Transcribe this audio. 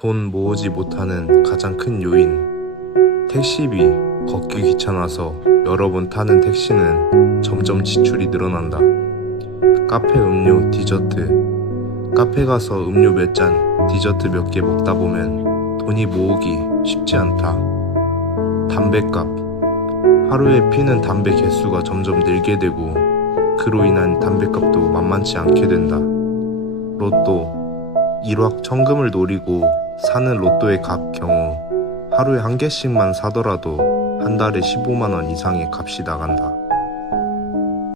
돈 모으지 못하는 가장 큰 요인. 택시비, 걷기 귀찮아서 여러 번 타는 택시는 점점 지출이 늘어난다. 카페 음료, 디저트. 카페 가서 음료 몇 잔, 디저트 몇 개 먹다 보면 돈이 모으기 쉽지 않다. 담배값. 하루에 피는 담배 개수가 점점 늘게 되고 그로 인한 담배값도 만만치 않게 된다. 로또. 일확천금을 노리고 사는 로또의 값 경우 하루에 한 개씩만 사더라도 한 달에 15만원 이상의 값이 나간다.